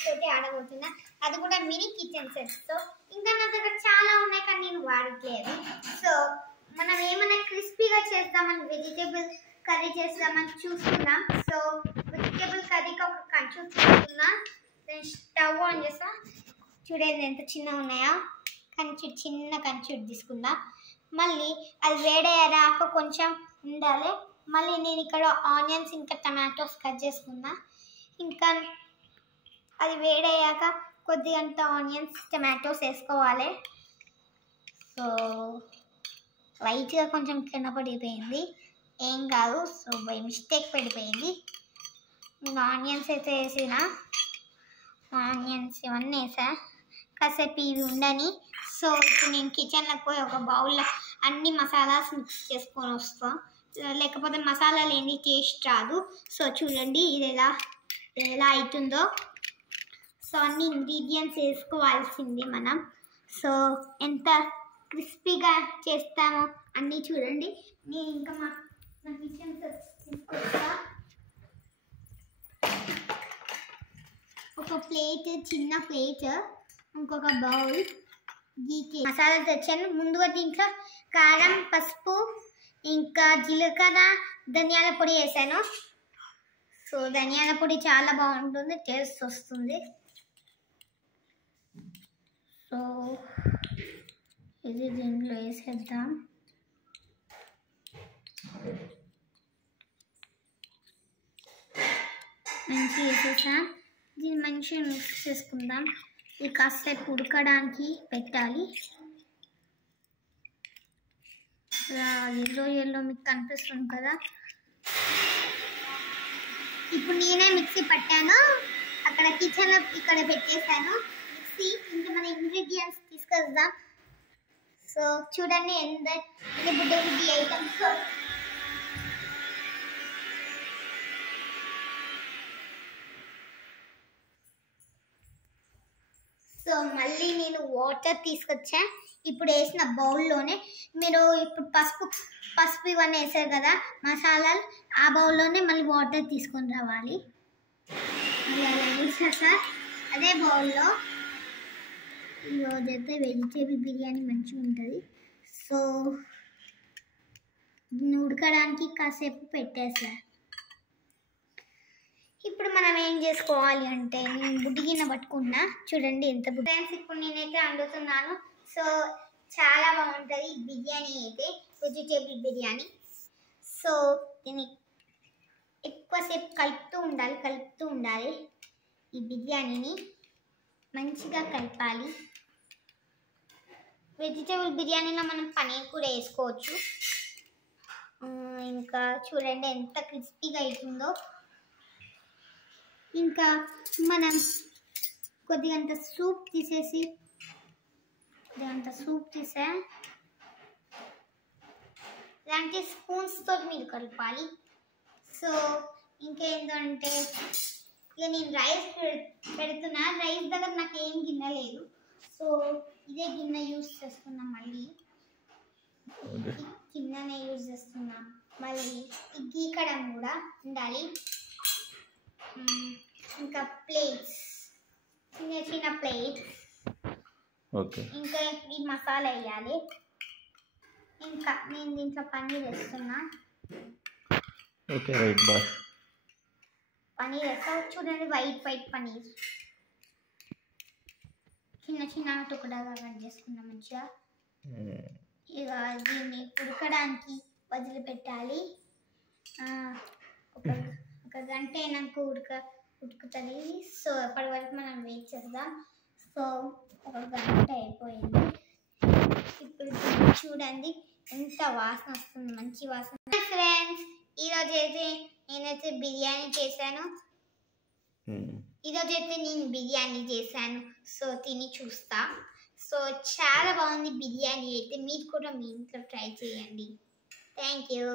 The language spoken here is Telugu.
సెట్స్ తోటి ఆడబోతున్నా, అది కూడా మినీ కిచెన్ సెట్స్ తో. ఇంకా నా దగ్గర చాలా ఉన్నాయి కానీ నేను వాడట్లేదు. సో మనం ఏమైనా క్రిస్పీగా చేద్దామని వెజిటేబుల్ కర్రీ చేద్దామని చూస్తున్నాం. సో వెజిటేబుల్ కర్రీకి ఒక కంచు తీసుకున్నా, నేను స్టవ్ ఆన్ చేస్తా. చూడండి ఎంత చిన్నగా ఉన్నాయో, చిన్న కంచు తీసుకుందా. మళ్ళీ అది వేడయ్యాక కొంచెం ఉండాలి. మళ్ళీ నేను ఇక్కడ ఆనియన్స్ ఇంకా టమాటోస్ కట్ చేసుకున్నా. ఇంకా అది వేడయ్యాక కొద్దిగంత ఆనియన్స్ టమాటోస్ వేసుకోవాలి. సో లైట్గా కొంచెం కింద పడిపోయింది, ఏం కాదు. సో బై మిస్టేక్ పడిపోయింది. నేను ఆనియన్స్ అయితే వేసిన, ఆనియన్స్ ఇవన్నీ వేసా. కాసేపు ఇవి ఉండని. సో ఇప్పుడు నేను కిచెన్లోకి పోయి ఒక బౌల్లో అన్ని మసాలాస్ మిక్స్ చేసుకొని వస్తాం, లేకపోతే మసాలాలు ఏంటి టేస్ట్ రాదు. సో చూడండి ఇది ఎలా అవుతుందో. సో అన్ని ఇంగ్రీడియంట్స్ వేసుకోవాల్సింది మనం. సో ఎంత క్రిస్పీగా చేస్తామో అన్నీ చూడండి. నేను ఇంకా మా కిచెన్ తీసుకొస్తా. ఒక ప్లేట్, చిన్న ప్లేట్, ఇంకొక బౌల్, గీకి మసాలా తెచ్చాను. ముందుగా దీంట్లో కారం, పసుపు, ఇంకా జీలకర్ర, ధనియాల పొడి వేసాను. సో ధనియాల పొడి చాలా బాగుంటుంది, టేస్ట్ వస్తుంది. సో ఇది దీంట్లో వేసేద్దాం. మంచిగా వేసేసాం. దీన్ని మంచిగా మిక్స్ చేసుకుందాం. ఇది కాసేపు ఉడకడానికి పెట్టాలి. ఎల్లో మీకు కనిపిస్తుంది కదా. ఇప్పుడు నేనే మిక్సీ పట్టాను, అక్కడ కిచెన్లో ఇక్కడ పెట్టేశాను మిక్సీ. ఇంకా మన ఇంగ్రీడియంట్స్ తీసుకొద్దాం. సో చూడండి ఎన్ని బుడ్డి ఐటమ్స్. సో మళ్ళీ నేను వాటర్ తీసుకొచ్చా. ఇప్పుడు వేసిన బౌల్లోనే మీరు ఇప్పుడు పసుపు ఇవన్నీ వేసారు కదా మసాలాలు, ఆ బౌల్లోనే మళ్ళీ వాటర్ తీసుకొని రావాలి. సార్ అదే బౌల్లో ఈరోజైతే వెజిటేబుల్ బిర్యానీ మంచిగా ఉంటుంది. సో ఉడకడానికి కాసేపు పెట్టేసా. ఇప్పుడు మనం ఏం చేసుకోవాలి అంటే, నేను బుడ్డి గిన్నె పట్టుకున్నా. చూడండి ఎంత బుడ్డి. ఇప్పుడు నేనైతే వండుతున్నాను. సో చాలా బాగుంటుంది బిర్యానీ అయితే, వెజిటేబుల్ బిర్యానీ. సో దీన్ని ఎక్కువసేపు కలుపుతూ ఉండాలి. ఈ బిర్యానీని మంచిగా కలపాలి. వెజిటేబుల్ బిర్యానీలో మనం పనీర్ కూడా వేసుకోవచ్చు. ఇంకా చూడండి ఎంత క్రిస్పీగా అవుతుందో. ఇంకా మనం కొద్దిగంత సూప్ తీసా, ఇలాంటి స్పూన్స్తో మీరు కలపాలి. సో ఇంకేంటంటే ఇక నేను రైస్ పెడుతున్నా. రైస్ దగ్గర నాకు ఏం గిన్నె లేదు, సో ఇదే గిన్నె యూజ్ చేస్తున్నా. మళ్ళీ గిన్నెనే యూజ్ చేస్తున్నా. మళ్ళీ ఈ గీకడం కూడా ఉండాలి. ఇంకా ప్లేట్స్, చిన్న ప్లేట్స్. ఇంకా ఈ మసాలా వేయాలి. ఇంకా నేను దీంట్లో పన్నీర్ వేస్తున్నా. పన్నీర్ వేస్తా. చూడండి వైట్ పన్నీర్ చిన్న టుకుడాగా కట్ చేసుకున్నా మంచిగా. ఇక దీన్ని ఉడకడానికి వదిలిపెట్టాలి. ఒక గంట అయినాక ఉడుకుతుంది. సో అప్పటి వరకు మనం వెయిట్ చేద్దాం. సో ఒక గంట అయిపోయింది. ఇప్పుడు చూడండి ఎంత వాసన వస్తుంది, మంచి వాసన. ఫ్రెండ్స్ ఈరోజు అయితే నేనైతే బిర్యానీ చేశాను. సో తిని చూస్తా. సో చాలా బాగుంది బిర్యానీ అయితే. మీరు కూడా మీ ఇంట్లో ట్రై చేయండి. Thank you.